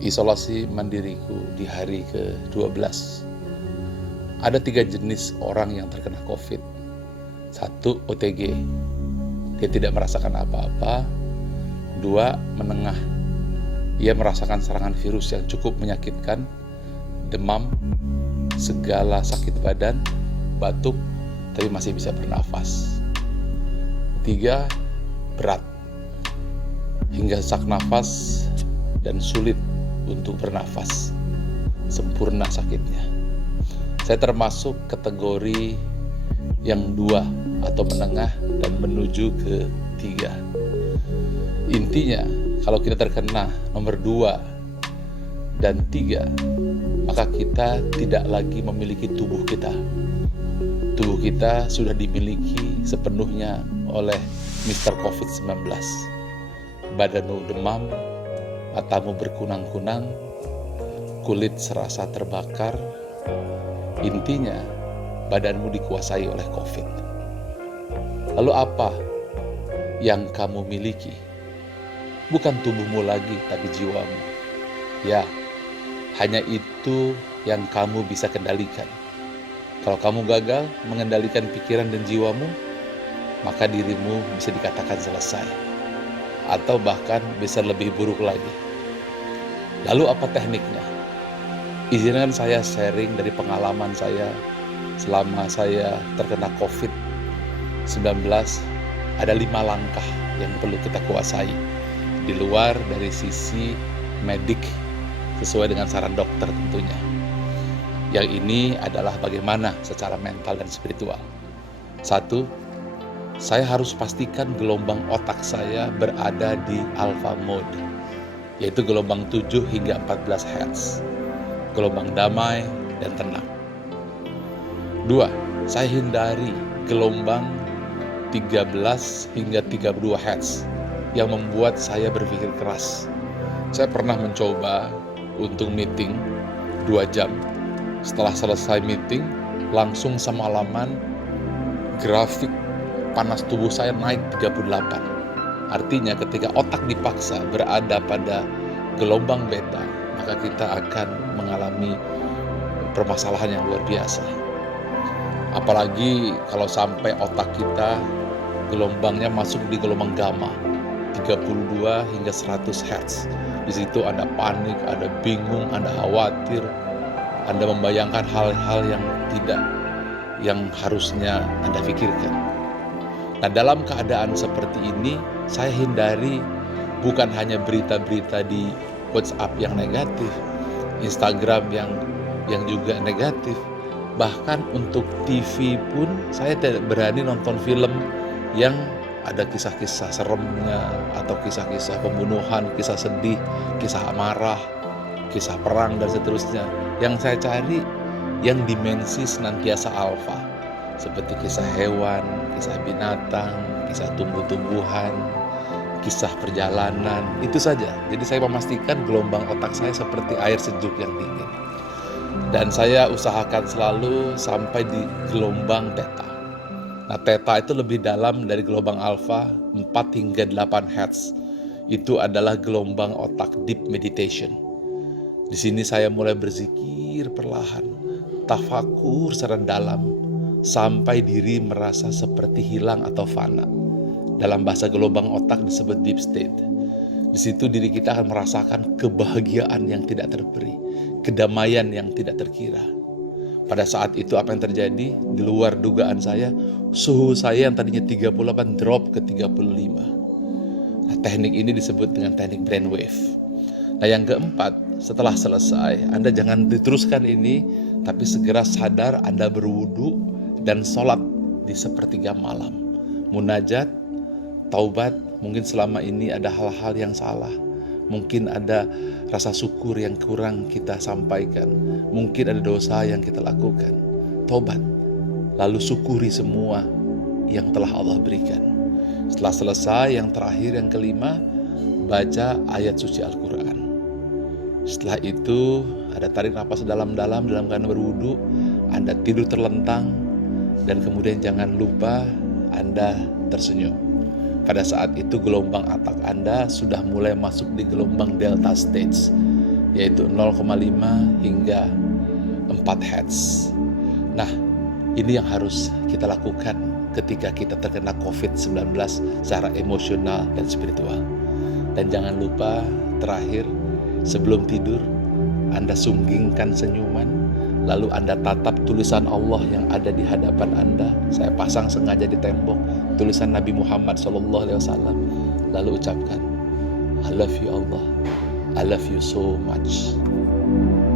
Isolasi mandiriku di hari ke-12. Ada 3 jenis orang yang terkena COVID. 1, OTG. Dia tidak merasakan apa-apa. 2, menengah. Ia merasakan serangan virus yang cukup menyakitkan, demam, segala sakit badan, batuk, tapi masih bisa bernafas. 3, berat. Hingga sesak nafas dan sulit untuk bernafas, sempurna sakitnya. Saya termasuk kategori yang 2 atau menengah dan menuju ke 3. Intinya, kalau kita terkena nomor 2 dan 3, maka kita tidak lagi memiliki tubuh kita. Tubuh kita sudah dimiliki sepenuhnya oleh Mr. COVID-19. Badanmu demam, matamu berkunang-kunang, kulit serasa terbakar. Intinya, badanmu dikuasai oleh COVID. Lalu apa yang kamu miliki? Bukan tubuhmu lagi, tapi jiwamu. Ya, hanya itu yang kamu bisa kendalikan. Kalau kamu gagal mengendalikan pikiran dan jiwamu, maka dirimu bisa dikatakan selesai. Atau bahkan bisa lebih buruk lagi. Lalu apa tekniknya? Izinkan saya sharing dari pengalaman saya selama saya terkena COVID-19. Ada 5 langkah yang perlu kita kuasai di luar dari sisi medik sesuai dengan saran dokter tentunya. Yang ini adalah bagaimana secara mental dan spiritual. 1, saya harus pastikan gelombang otak saya berada di alpha mode, yaitu gelombang 7 hingga 14 Hz, gelombang damai dan tenang. 2, saya hindari gelombang 13 hingga 32 Hz yang membuat saya berpikir keras. Saya pernah mencoba untuk meeting 2 jam. Setelah selesai meeting, langsung semalaman grafik panas tubuh saya naik 38. Artinya ketika otak dipaksa berada pada gelombang beta, maka kita akan mengalami permasalahan yang luar biasa. Apalagi kalau sampai otak kita gelombangnya masuk di gelombang gamma 32 hingga 100 Hz. Di situ Anda panik, Anda bingung, Anda khawatir, Anda membayangkan hal-hal yang harusnya Anda pikirkan. Nah, dalam keadaan seperti ini, saya hindari bukan hanya berita-berita di WhatsApp yang negatif, Instagram yang juga negatif, bahkan untuk TV pun saya tidak berani nonton film yang ada kisah-kisah seremnya atau kisah-kisah pembunuhan, kisah sedih, kisah amarah, kisah perang dan seterusnya. Yang saya cari yang dimensi senantiasa alfa, seperti kisah hewan, kisah binatang, kisah tumbuh-tumbuhan, kisah perjalanan, itu saja. Jadi saya memastikan gelombang otak saya seperti air sejuk yang dingin. Dan saya usahakan selalu sampai di gelombang theta. Nah, theta itu lebih dalam dari gelombang alfa, 4 hingga 8 Hz. Itu adalah gelombang otak deep meditation. Di sini saya mulai berzikir perlahan, tafakur secara dalam, sampai diri merasa seperti hilang atau fana. Dalam bahasa gelombang otak disebut deep state. Di situ diri kita akan merasakan kebahagiaan yang tidak terperi, kedamaian yang tidak terkira. Pada saat itu apa yang terjadi? Di luar dugaan saya, suhu saya yang tadinya 38 drop ke 35. Nah, teknik ini disebut dengan teknik brainwave. Nah, yang keempat, setelah selesai, Anda jangan diteruskan ini, tapi segera sadar Anda berwudu dan sholat di sepertiga malam. Munajat, taubat, mungkin selama ini ada hal-hal yang salah. Mungkin ada rasa syukur yang kurang kita sampaikan. Mungkin ada dosa yang kita lakukan. Taubat, lalu syukuri semua yang telah Allah berikan. Setelah selesai, yang terakhir, yang kelima, baca ayat suci Al-Quran. Setelah itu, ada tarik nafas dalam-dalam dalam keadaan berwudu. Anda tidur terlentang. Dan kemudian jangan lupa Anda tersenyum. Pada saat itu gelombang otak Anda sudah mulai masuk di gelombang delta stage. yaitu 0,5 hingga 4 Hz. Nah, ini yang harus kita lakukan ketika kita terkena COVID-19 secara emosional dan spiritual. Dan jangan lupa terakhir, sebelum tidur, Anda sunggingkan senyuman, lalu Anda tatap tulisan Allah yang ada di hadapan Anda. Saya pasang sengaja di tembok tulisan Nabi Muhammad SAW. Lalu ucapkan, I love you Allah, I love you so much.